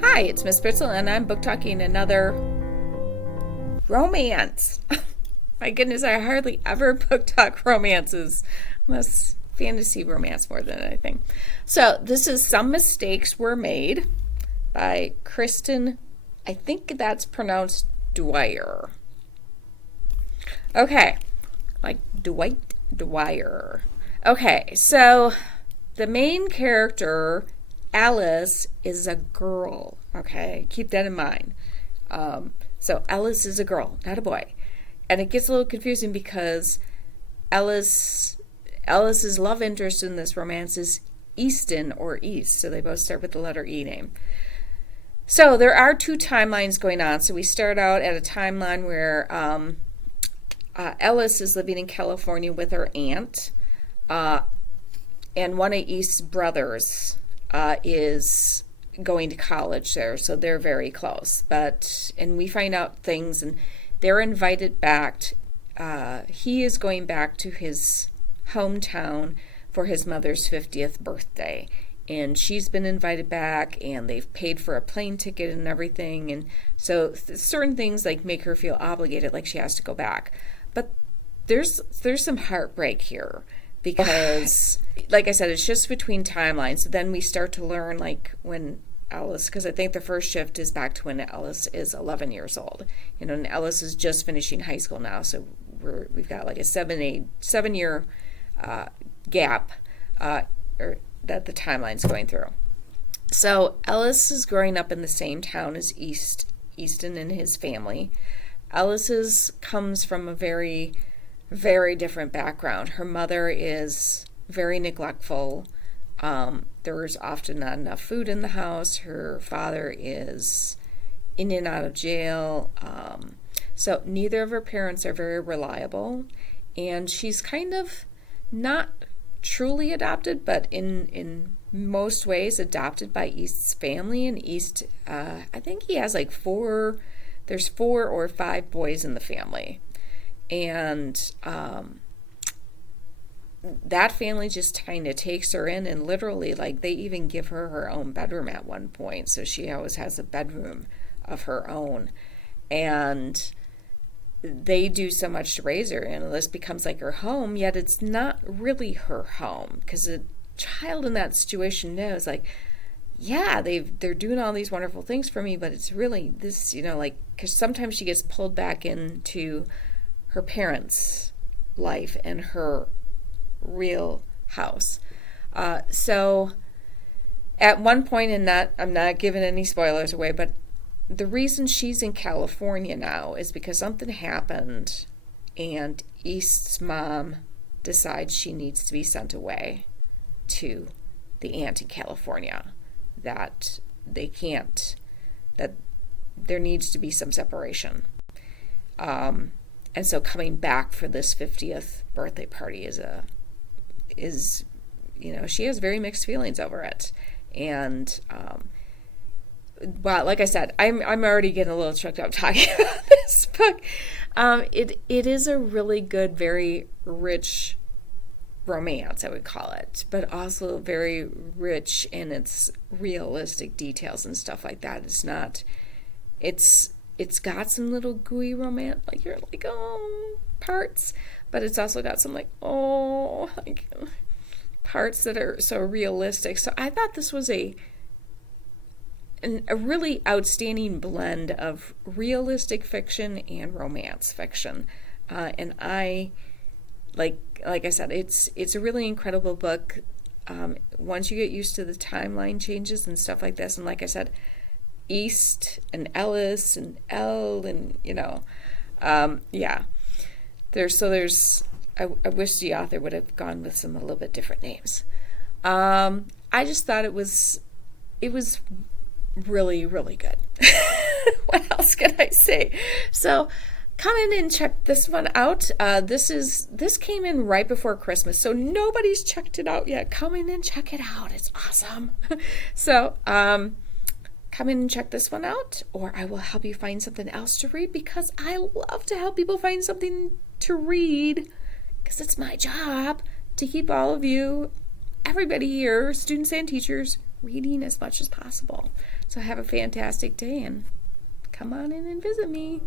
Hi, it's Miss Fritzl, and I'm book talking another romance. My goodness, I hardly ever book talk romances, unless fantasy romance more than anything. So this is Some Mistakes Were Made by Kristin. I think that's pronounced Dwyer. Okay, like Dwyer. Okay, so the main character, Alice, is a girl. Okay, keep that in mind. So Alice is a girl, not a boy. And it gets a little confusing because Alice's love interest in this romance is Easton or East. So they both start with the letter E name. So there are two timelines going on. So we start out at a timeline where Alice is living in California with her aunt. And one of East's brothers is going to college there, so they're very close. And we find out things, and they're invited back. He is going back to his hometown for his mother's 50th birthday, and she's been invited back, and they've paid for a plane ticket and everything, and so certain things like make her feel obligated, like she has to go back. But there's some heartbreak here. Because, like I said, it's just between timelines. So then we start to learn, like, when Alice, because I think the first shift is back to when Alice is 11 years old. And Alice is just finishing high school now. So we've got like a 7-year gap that the timeline's going through. So Alice is growing up in the same town as Easton and his family. Alice's comes from a very different background. Her mother is very neglectful. There's often not enough food in the house. Her father is in and out of jail. So neither of her parents are very reliable. And she's kind of not truly adopted, but in most ways adopted by East's family. And East, I think he has there's 4 or 5 boys in the family. And that family just kind of takes her in, and literally, like, they even give her her own bedroom at one point. So she always has a bedroom of her own. And they do so much to raise her, and this becomes like her home, yet it's not really her home. Because a child in that situation knows, like, yeah, they're doing all these wonderful things for me, but it's really this, because sometimes she gets pulled back into her parents' life and her real house. So at one point I'm not giving any spoilers away, but the reason she's in California now is because something happened and East's mom decides she needs to be sent away to the aunt in California, that there needs to be some separation. And so coming back for this 50th birthday party is she has very mixed feelings over it. And well, like I said, I'm already getting a little choked up talking about this book. It is a really good, very rich romance, I would call it, but also very rich in its realistic details and stuff like that. It's got some little gooey romance, like you're like, oh, parts, but it's also got some parts that are so realistic. So I thought this was a really outstanding blend of realistic fiction and romance fiction. And I, like I said, it's a really incredible book. Once you get used to the timeline changes and stuff like this, and like I said, East and Ellis and L and yeah. I wish the author would have gone with some a little bit different names. I just thought it was really, really good. What else can I say? So come in and check this one out. This came in right before Christmas, so nobody's checked it out yet. Come in and check it out. It's awesome. So come in and check this one out, or I will help you find something else to read, because I love to help people find something to read, because it's my job to keep all of you everybody here, students and teachers, reading as much as possible. So have a fantastic day and come on in and visit me.